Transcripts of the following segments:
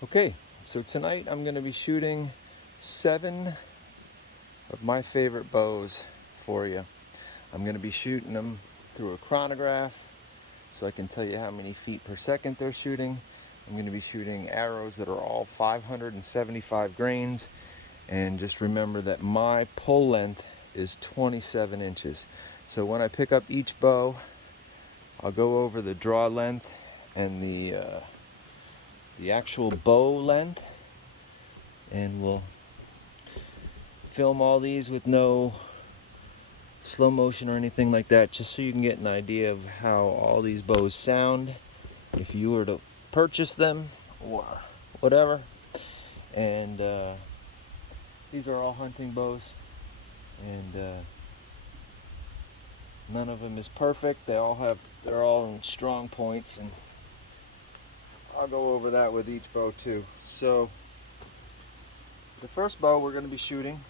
Okay, so tonight I'm going to be shooting 7 of my favorite bows for you. I'm going to be shooting them through a chronograph so I can tell you how many feet per second they're shooting. I'm going to be shooting arrows that are all 575 grains, and just remember that my pull length is 27 inches. So when I pick up each bow, I'll go over the draw length and the actual bow length, and we'll film all these with no slow motion or anything like that, just so you can get an idea of how all these bows sound if you were to purchase them or whatever. And these are all hunting bows, and none of them is perfect. They're all in strong points, and I'll go over that with each bow too. So the first bow we're going to be shooting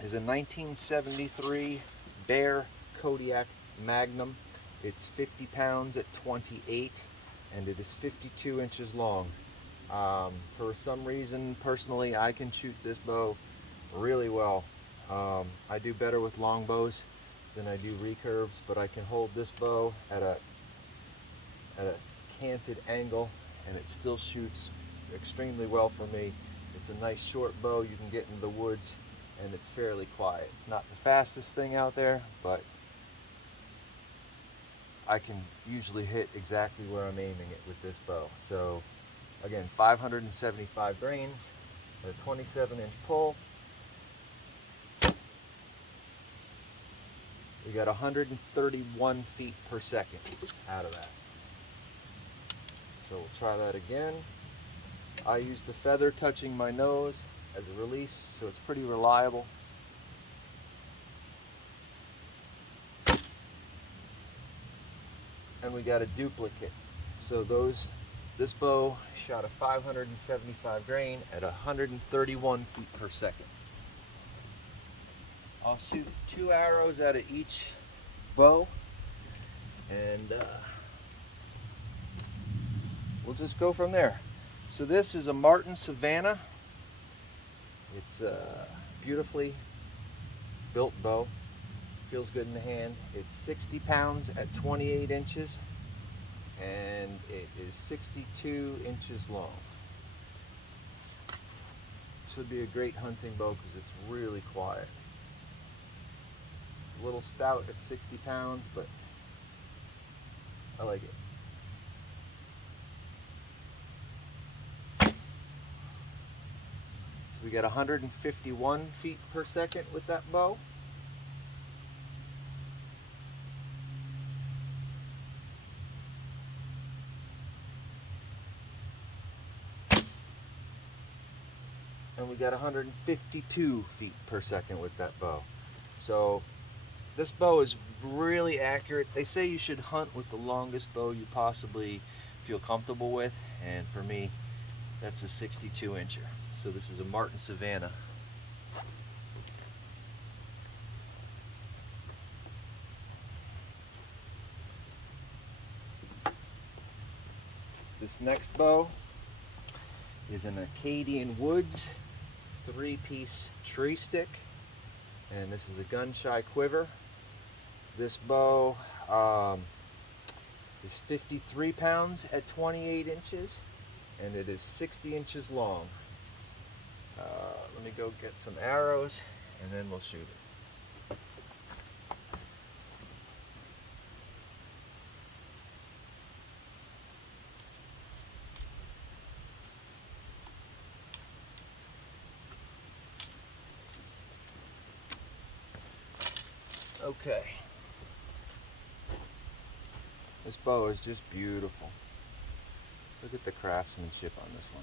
is a 1973 Bear Kodiak Magnum. It's 50 pounds at 28, and it is 52 inches long. For some reason, personally, I can shoot this bow really well. I do better with long bows than I do recurves, but I can hold this bow at a canted angle, and it still shoots extremely well for me. It's a nice short bow. You can get into the woods, and it's fairly quiet. It's not the fastest thing out there, but I can usually hit exactly where I'm aiming it with this bow. So again, 575 grains, a 27-inch pull. We got 131 feet per second out of that. So we'll try that again. I use the feather touching my nose as a release, so it's pretty reliable. And we got a duplicate. So this bow shot a 575 grain at 131 feet per second. I'll shoot 2 arrows out of each bow, and we'll just go from there. So this is a Martin Savannah. It's a beautifully built bow. Feels good in the hand. It's 60 pounds at 28 inches, and it is 62 inches long. This would be a great hunting bow because it's really quiet. A little stout at 60 pounds, but I like it. So we got 151 feet per second with that bow. And we got 152 feet per second with that bow. So this bow is really accurate. They say you should hunt with the longest bow you possibly feel comfortable with, and for me, that's a 62 incher. So this is a Martin Savannah. This next bow is an Acadian Woods 3-piece tree stick, and this is a gun-shy quiver. This bow is 53 pounds at 28 inches, and it is 60 inches long. Let me go get some arrows, and then we'll shoot it. Okay. This bow is just beautiful. Look at the craftsmanship on this one.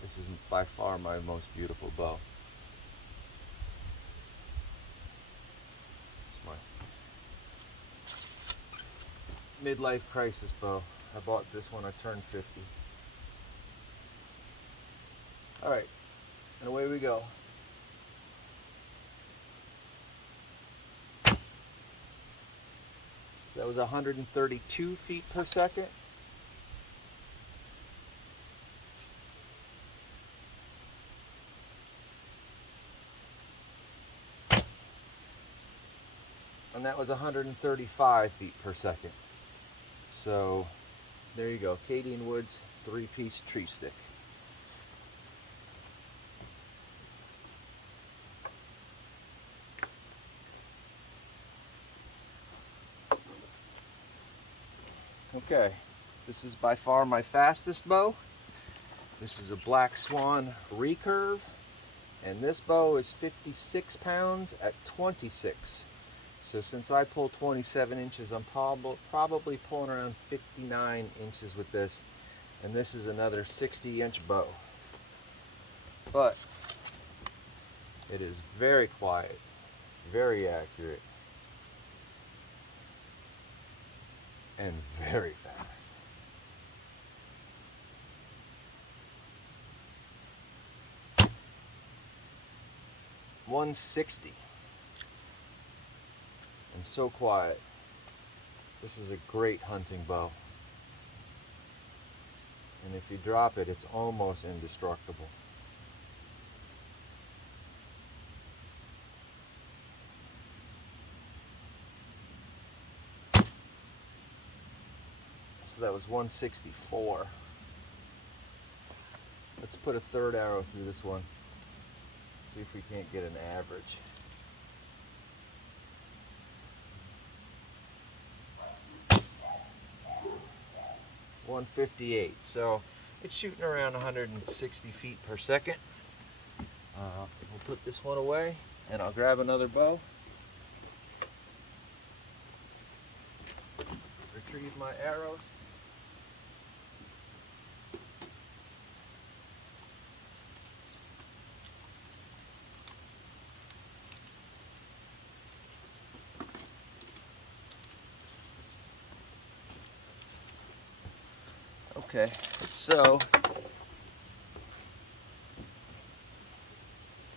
This is by far my most beautiful bow. It's my midlife crisis bow. I bought this when I turned 50. All right, and away we go. So that was 132 feet per second. and that was 135 feet per second. So there you go, Acadian Woods 3-piece tree stick. Okay, this is by far my fastest bow. This is a Black Swan recurve, and this bow is 56 pounds at 26. So since I pull 27 inches, I'm probably pulling around 59 inches with this, and this is another 60-inch bow. But it is very quiet, very accurate, and very fast. $160. And so quiet. This is a great hunting bow. And if you drop it, it's almost indestructible. So that was 164. Let's put a third arrow through this one. See if we can't get an average. .158. So it's shooting around 160 feet per second. We'll put this one away, and I'll grab another bow. Retrieve my arrows. Okay, so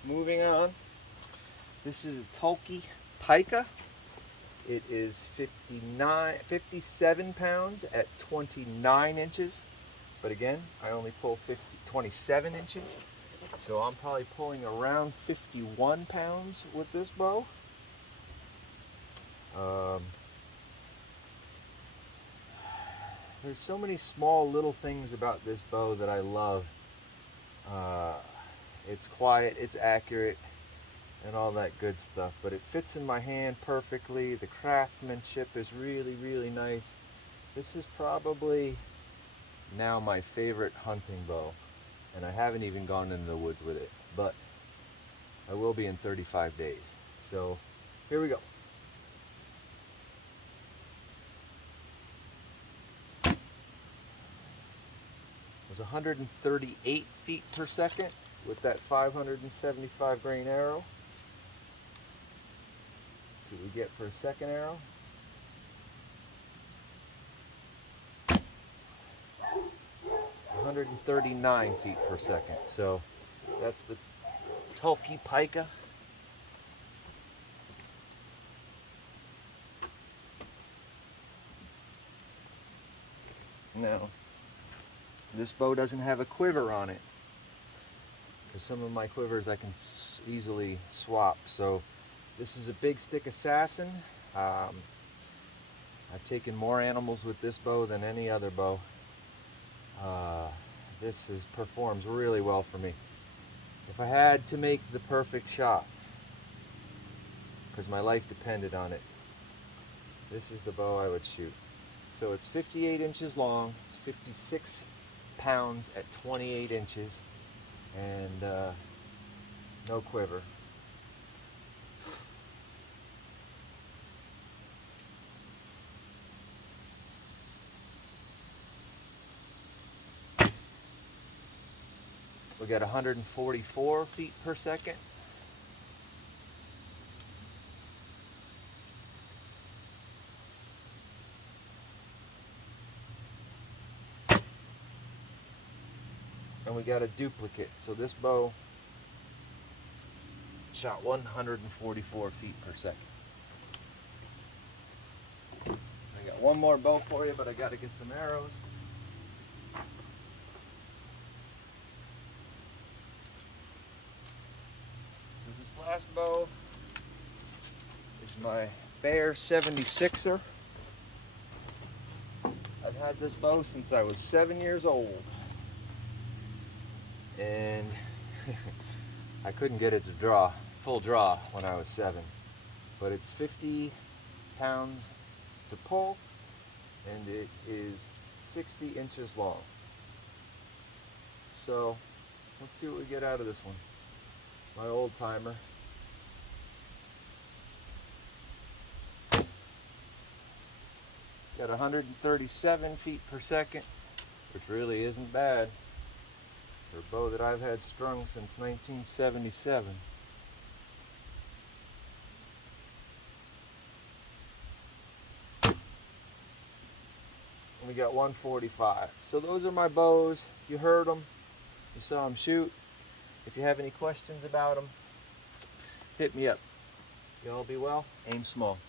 moving on. This is a Totokipica. It is 57 pounds at 29 inches. But again, I only pull 27 inches. So I'm probably pulling around 51 pounds with this bow. There's so many small little things about this bow that I love. It's quiet, it's accurate, and all that good stuff, but it fits in my hand perfectly. The craftsmanship is really, really nice. This is probably now my favorite hunting bow, and I haven't even gone into the woods with it, but I will be in 35 days. So here we go. It was 138 feet per second with that 575 grain arrow. Let's see what we get for a second arrow. .139 feet per second. So that's the Totokipica. Now, this bow doesn't have a quiver on it, because some of my quivers I can easily swap. So this is a big stick assassin. I've taken more animals with this bow than any other bow. This performs really well for me. If I had to make the perfect shot, because my life depended on it, this is the bow I would shoot. So it's 58 inches long, it's 56 pounds at 28 inches, and no quiver. We got 144 feet per second. And we got a duplicate. So this bow shot 144 feet per second. I got one more bow for you, but I got to get some arrows. So this last bow is my Bear 76er. I've had this bow since I was 7 years old. And I couldn't get it to draw, full draw when I was 7. But it's 50 pounds to pull, and it is 60 inches long. So let's see what we get out of this one. My old timer. Got 137 feet per second, which really isn't bad for a bow that I've had strung since 1977. And we got 145. So those are my bows. You heard them. You saw them shoot. If you have any questions about them, hit me up. Y'all be well. Aim small.